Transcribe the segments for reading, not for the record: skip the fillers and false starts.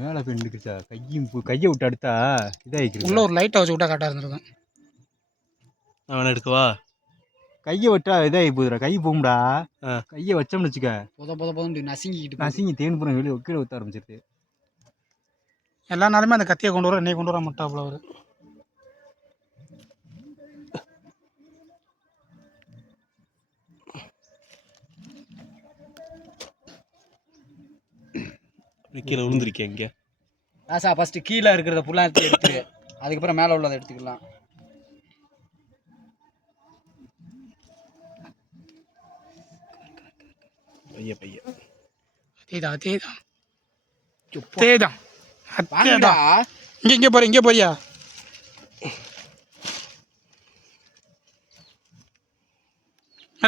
மேலே போய் நிற்குச்சா கையை விட்டு அடுத்தா இதாகிருக்கு. உள்ள ஒரு லைட்டை வச்சு விட்டா கரெக்டாக இருந்திருக்கும். அவனை எடுக்கவா? கையை விட்டா இதாகி போகுதுடா. கை போகும்டா. கையை வச்சோம்னு வச்சுக்க போதும் நசுங்கிக்கிட்டு நசுங்கி தேன் புறம் வெளியே கீழே ஊற்ற ஆரம்பிச்சிருது. எல்லா நாளுமே அந்த கத்தியை கொண்டு வர என்னை கொண்டு வர மாட்டாப்புல அவர். கீழே விழுந்துருக்கேன் இங்கே. ஆசா ஃபஸ்ட்டு கீழே இருக்கிறத ஃபுல்லாக எடுத்து அதுக்கப்புறம் மேலே உள்ளதை எடுத்துக்கலாம். அதேதான் இங்கே போறியா இங்கே போறியா?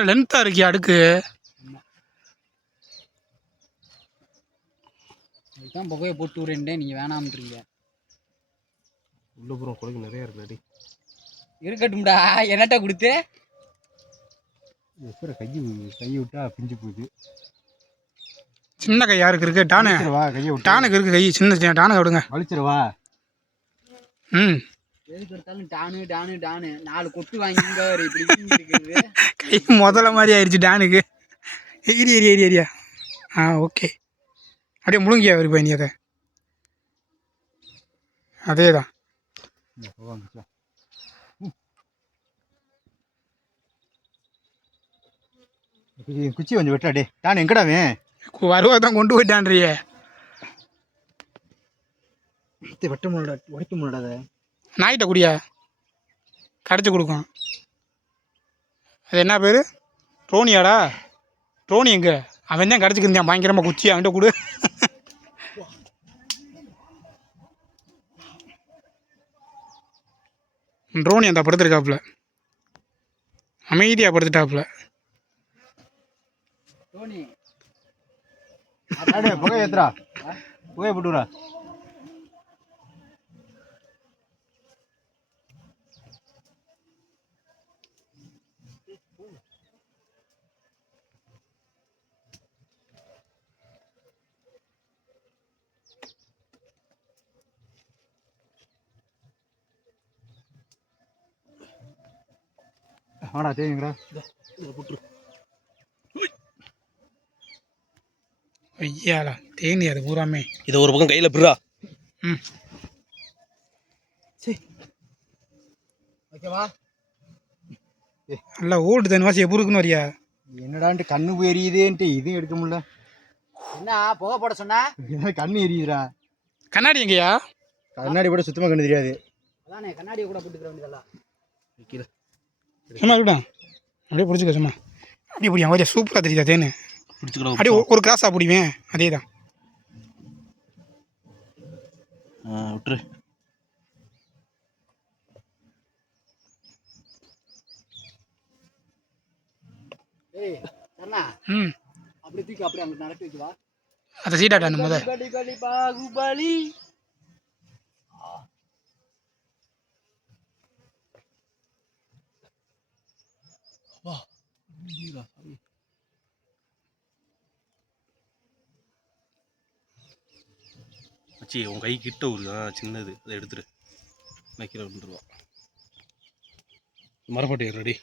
லென்த்தாக இருக்கியா அடுக்கு? அதுதான் புகையை போட்டு விடுறேன் நீங்கள் வேணாம்ன்றீங்க. உள்ள பூரா குழந்தை நிறையா இருக்குடி. இருக்கட்டும்டா என்னட்ட கொடுத்து கை விட்டா பிஞ்சு போகுது. சின்ன கை யாருக்கு இருக்கு? டானு டானுக்கு இருக்கு கை சின்ன டானு விடுங்க. வலிச்சிருவா. எதுக்கு எடுத்தாலும் டானு டானு டானு 4 கொட்டு வாங்கிங்க இப்படி இருக்குது. கை முதல்ல மாதிரி ஆயிடுச்சு டானுக்கு. Area okay. அப்படியே முழுங்கியா வரும் போய் நீ அதை. அதே தான் குச்சி கொஞ்சம் வெட்டாடே. டான் எங்கடாவே வருவா தான் கொண்டு போயிட்டான்றியே. வெட்ட முடியாடா, உடைக்க முடியாத. நாய்கிட்ட குடியா கடைச்சி கொடுக்கும். அது என்ன பேர்? ட்ரோனியாடா? ட்ரோனி எங்கே? அவன் தான் கடைச்சிக்கிருந்தான் பயங்கரமாக குச்சி. அவன்கிட்ட கொடு. ட்ரோனி அந்த படுத்துருக்காப்புல, அமைதியாக படுத்துட்டாப்புல. புகை ஏத்துறா, புகையை போட்டுறா. ஆடா தேங்கடா போட்டு ஐயாடா தேனி அது பூராமே. இதை ஒரு பக்கம் கையில் பிறா. ஓகேவா? நல்லா ஓடு தண்ணி வாசி எப்படி இருக்குன்னு வரியா? என்னடான்ட்டு கண்ணு எரியுதேன்ட்டு இதையும் எடுக்க முடியல. என்ன புகை போட சொன்னா? கண்ணு எரியுதுடா. கண்ணாடி எங்கேயா? கண்ணாடி கூட சுத்தமாக கண்ணு தெரியாது. அதானே கண்ணாடியை கூட போட்டுக்கிற வேண்டியதெல்லாம். சும்மா இருக்கட்டும், அப்படியே பிடிச்சிக்க. சும்மா அப்படியே பிடிக்கும். வரியா சூப்பராக தெரியுதா தேனு? பிடிச்சிக்கலாம். அப்படியே ஒரு கிராஸாக பிடிவேன். அதே தான் விட்டுரு. ஏய் சரணா, அப்படி தூக்கி அப்படியே அங்கே நடக்க வைக்குவா. அதை சீட்டாட்டானு முத. பாகுபலி வா. அச்சி உன் கை கிட்ட ஒரு சின்னது, அதை எடுத்துரு. வைக்கிற வந்துடுவா. மரப்பட்டு ரெடி.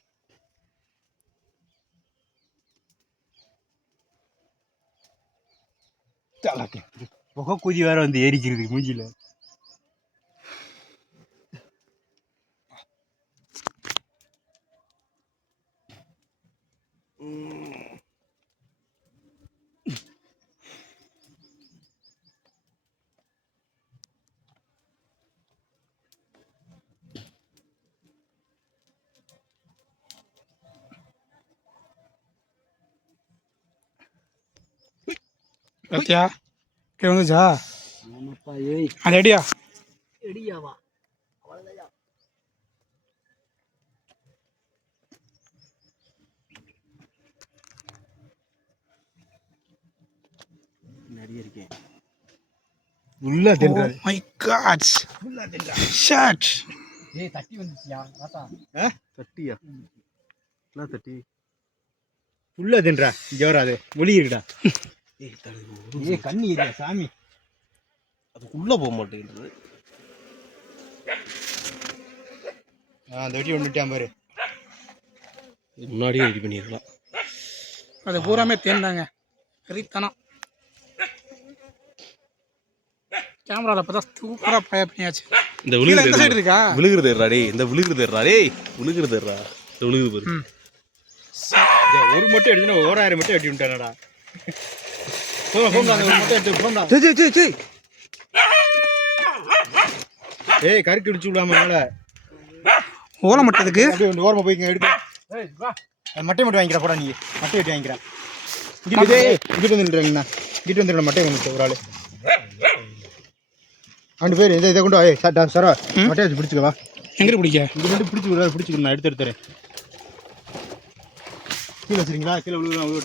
புகை கூதி வேற வந்து ஏறிக்கிறது மூஞ்சில. பார்த்தியா கீழே வந்துச்சா? அது ரெடியா? ரெடியாவா? நிறைய இருக்கேன் உள்ள தின்ற. Oh my god, shot. ஏய் தட்டி வந்துச்சியா ராசா? தட்டியா? என்ன தட்டி? உள்ள தின்றா. இங்க வராது, ஒளி இருக்குடா. ஏய் கண்ணி ஏரியா சாமி. அதுக்குள்ளே போக மாட்டேங்குது. அந்த வெட்டி ஒன்று விட்டான் பாரு. முன்னாடியே ரெடி பண்ணிடலாம். அது பூராமே தேர்ந்தாங்க கறித்தனம். கேமராவில் இப்போ தான் சூப்பராக பண்ணியாச்சு. இந்த இந்த சைடு இருக்கா விழுகுறது டே, இந்த விழுகுறது டே, விழுகுறது இந்த விழுகுது பாரு. ஒரு மட்டும் எடுத்துனா 1000 மட்டும் வெட்டி விட்டானடா. அந்த மட்டும் எடுத்து போண்டா. ஏய் கருக்கு இடிச்சு விடாம மேல ஓலை மட்டதுக்கு அப்படியே ஒன்று ஓரமாக போய்ங்க எடுக்க. மட்டை மட்டும் வாங்கிக்கிறா போடா. நீ மட்டை வெட்டி வாங்கிக்கிறேன். இங்கிட்டு வந்துடுறேங்கண்ணா. இங்கிட்டு வந்துடுற மட்டை வந்துட்டு ஒரு ஆள் 2 பேர். இதை கொண்டு சரா மட்டை வச்சு பிடிச்சிக்கவா. எங்கிட்ட பிடிக்க இங்கே மட்டும் பிடிச்சிக்கிறேன். நான் எடுத்து எடுத்துறேன். கீழே வச்சுருங்களா? கீழே விழுந்து